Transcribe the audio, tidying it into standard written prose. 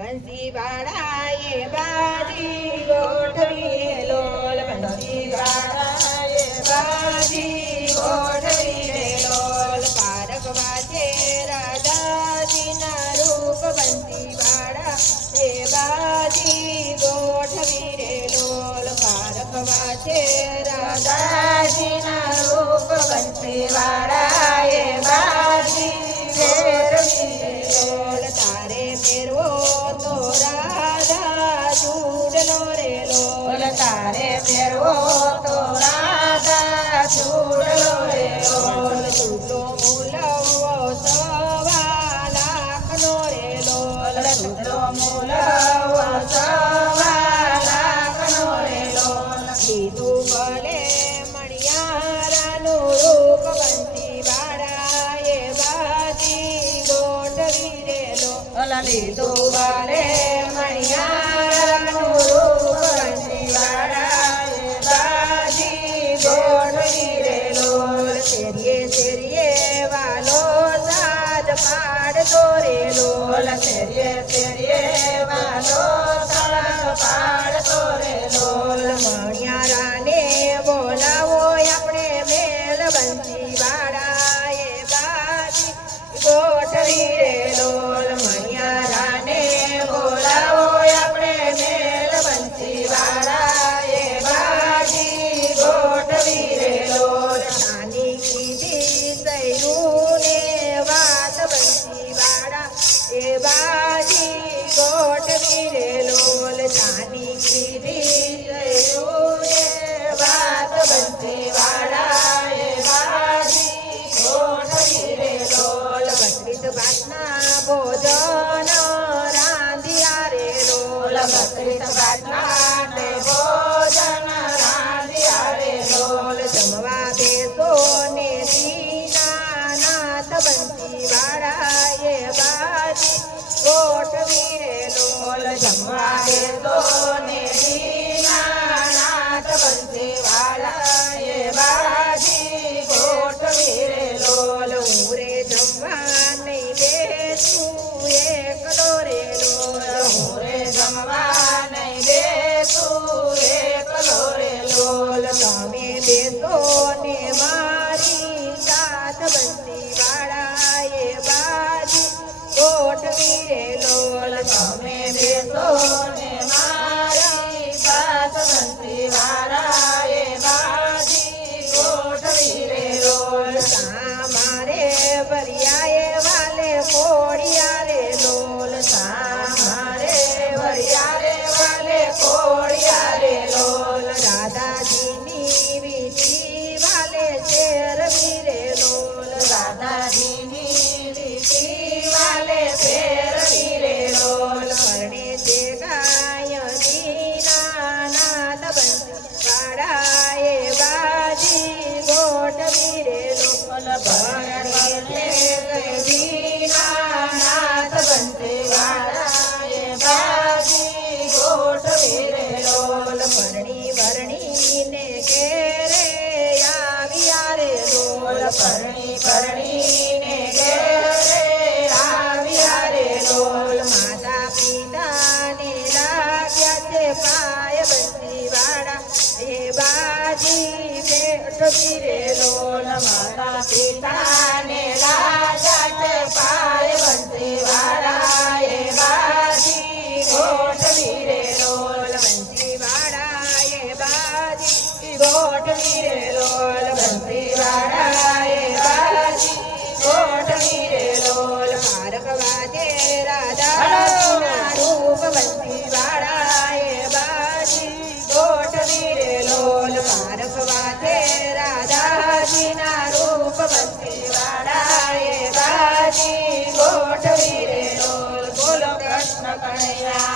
બંસીવાળાએ બાજી ગોઠવી લોલ બંસીવાળાએ બાજી ગોઠવી લોલ પારક વાજે રાધાજીના રૂપ બંસીવાળા એ બાજી ગોઠવી રે લોલ પારક વાજે રાધાજીના રૂપ બંસીવાળા એ બાજી ફેરવી રે લોલ તારે ફેરવો તો રાધા ચૂડલો રે લોલ તારે ફેરવો તો રાધા ચૂડલો રે લોલ ચૂડલો મૂલવો સવા લાખનો રે લોલ ચૂડલો મૂલવો સવા લાખનો રે લોલ લીધું ભલે મણિયારાનું રૂપ બંસીવાળાએ બાજી ગોઠવી રે લોલ લીધું ભલે મણિયારાનું રૂપ બંસીવાળાએ બાજી ગોઠવી રે લોલ શેરીએ શેરીએ વાલો સાજ પાડતો રે લોલ શેરીએ શેરીએ વાલો સાજ પાડતો રે લોલ મણિયારાને બોલાવો આપણે મેલ બંસીવાળાએ બાજી ગોઠવી રે લોલ મણિયારાને બોલાવો આપણે મેલ બંસીવાળાએ બાજી ગોઠવી રે લોલ નાની કીધી સૈરુને વાત બંસીવાળા એ બાજી ગોઠવી રે લોલ નાની કીધી સૈરુને વાત બંસીવાળા એ બાજી ગોઠવી રે લોલ બકરીદ બાતના ભોજન રાંધ્યા રે લોલ બકરીદ બાતના ભોજન રાંધ્યા રે લોલ જમવા બેસો ને દીનાનાથ બંસીવાળા એ બાજી ગોઠવી રે લોલ જમવા બેસો ને દીનાનાથ બંસીવાળા એ બાજી ગોઠવી રે લોલ ઉરે જમવા નહીં બેસું એકલો રે લોલ ઉરે જમવા નહીં બેસું એકલો રે લોલ તમે બેસો ને મારી સાથ બંસીવાળા એ બાજી ગોઠવી રે લોલ તમે બેસો ને મારી સાથ બંસીવાળા એ બાજી ગોઠવી રે લોલ સામારે વરિયાએ વાલે કોડિયા રે લોલ સામારે વરિયાએ વાલે કોડિયા રે લોલ રાધાજીની વીટી વાલે શેરવી રે લોલ રાધાજીની વીટી વાલે શેરવી રે લોલ પરણે તે ગાય દીનાનાથ બંસીવાળા એ બાજી ગોઠવી રે લોલ પરણે તે દીનાનાથ બંસીવાળા એ બાજી ગોઠવી રે લોલ પરણી વરણીને ઘેરે આવ્યા રે લોલ પરણી પરણીને ઘેરે આવ્યા રે લોલ માતા પિતાને લાગ્યા છે પાય બંસીવાળા એ બાજી ભેટવી રે લોલ માતા પિતાને લાગ્યા છે પાય બંસીવાળા એ બાજી ગોઠવી રે લોલ બંસીવાળા એ બાજી ગોઠવી રે લોલ બંસીવાળા એ બાજી ગોઠવી રે લોલ પારક વાજે રાધાજીના રૂપ બંસીવાળા એ બાજી ગોઠવી રે લોલ પારક વાજે રાધાજીના રૂપ બંસીવાળા એ બાજી ગોઠવી રે લોલ બોલો કૃષ્ણ કનૈયા